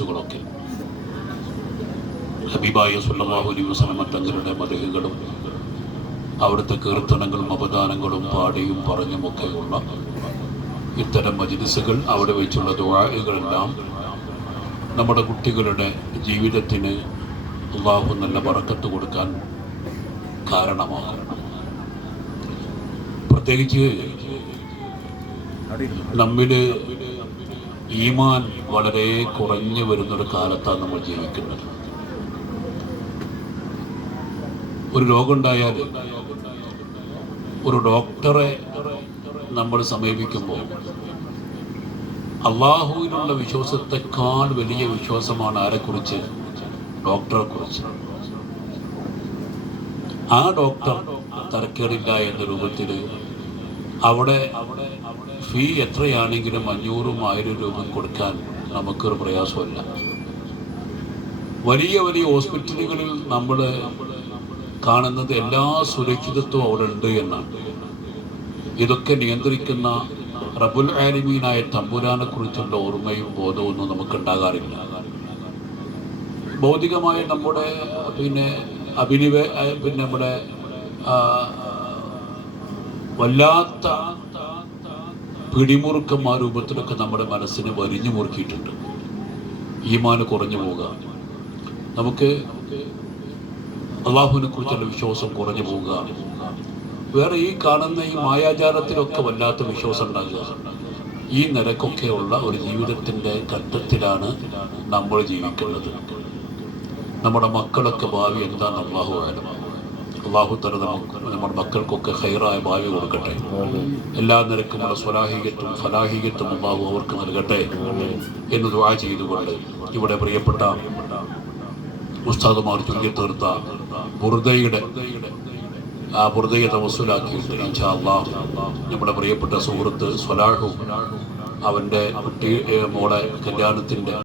മജ്‌ലിസുകളൊക്കെ ഹബീബായ സല്ലല്ലാഹു അലൈഹി വസല്ലം തങ്ങളുടെ മദ്ഹുകളും അവിടുത്തെ കീർത്തനങ്ങളും അപദാനങ്ങളും പാടിയും പറഞ്ഞുമൊക്കെയുള്ള ഇത്തരം മജ്‌ലിസുകൾ, അവിടെ വെച്ചുള്ള ദുആകളെല്ലാം നമ്മുടെ കുട്ടികളുടെ ജീവിതത്തിന് അല്ലാഹു നല്ല ബറക്കത്ത് കൊടുക്കാൻ കാരണമാകും. പ്രത്യേകിച്ച് നമ്മിൽ ഈമാൻ വളരെ കുറഞ്ഞു വരുന്നൊരു കാലത്താണ് നമ്മൾ ജീവിക്കുന്നത്. ഒരു രോഗമുണ്ടായാൽ ഒരു ഡോക്ടറെ നമ്മൾ സമീപിക്കുമ്പോൾ അള്ളാഹുവിനുള്ള വിശ്വാസത്തെക്കാൾ വലിയ വിശ്വാസമാണ് ആരെക്കുറിച്ച്? ഡോക്ടറെ കുറിച്ച്. ആ ഡോക്ടർ തരക്കേടില്ല എന്ന രൂപത്തിൽ അവിടെ ഫീ എത്രയാണെങ്കിലും 500-1000 രൂപ കൊടുക്കാൻ നമുക്കൊരു പ്രയാസമല്ല. വലിയ വലിയ ഹോസ്പിറ്റലുകളിൽ നമ്മൾ കാണുന്നത് എല്ലാ സുരക്ഷിതത്വവും അവിടെ ഉണ്ട് എന്നാണ്. ഇതൊക്കെ നിയന്ത്രിക്കുന്ന റബ്ബുൽ ആലമീനായ തമ്പുരാനെ കുറിച്ചുള്ള ഓർമ്മയും ബോധമൊന്നും നമുക്കുണ്ടാകാറില്ല. ഭൗതികമായ നമ്മുടെ നമ്മുടെ വല്ലാത്ത പിടിമുറുക്കം ആ രൂപത്തിലൊക്കെ നമ്മുടെ മനസ്സിനെ വരിഞ്ഞു മുറുക്കിയിട്ടുണ്ട്. ഈമാന് കുറഞ്ഞു പോവുക, നമുക്ക് അള്ളാഹുവിനെ കുറിച്ചുള്ള വിശ്വാസം കുറഞ്ഞു പോവുക, വേറെ ഈ കാണുന്ന ഈ മായാജാലത്തിലൊക്കെ വല്ലാത്ത വിശ്വാസം ഉണ്ടാകുക, ഈ നിരക്കൊക്കെയുള്ള ഒരു ജീവിതത്തിൻ്റെ ഘട്ടത്തിലാണ് നമ്മൾ ജീവിക്കുന്നത്. നമ്മുടെ മക്കളൊക്കെ ഭാവി എന്താണെന്ന് അള്ളാഹു ആയാലും അള്ളാഹു തല നമ്മുടെ മക്കൾക്കൊക്കെ ഹൈറായ ഭാവി കൊടുക്കട്ടെ. എല്ലാ നിരക്കുമുള്ള സ്വലാഹികത്തും ഫലാഹികത്തും അള്ളാഹു അവർക്ക് നൽകട്ടെ എന്ന് ദുആ ചെയ്തുകൊണ്ട് ഇവിടെ പ്രിയപ്പെട്ട ഉസ്താദുമാർ ചൊല്ലിത്തീർത്ത ആ ബുർദയെ തവസ്സുലാക്കിയിട്ട് ഇൻഷാ അല്ലാഹ് നമ്മുടെ പ്രിയപ്പെട്ട സുഹൃത്ത് സ്വലാഹു അവൻ്റെ കുട്ടി മോളെ കല്യാണത്തിൻ്റെ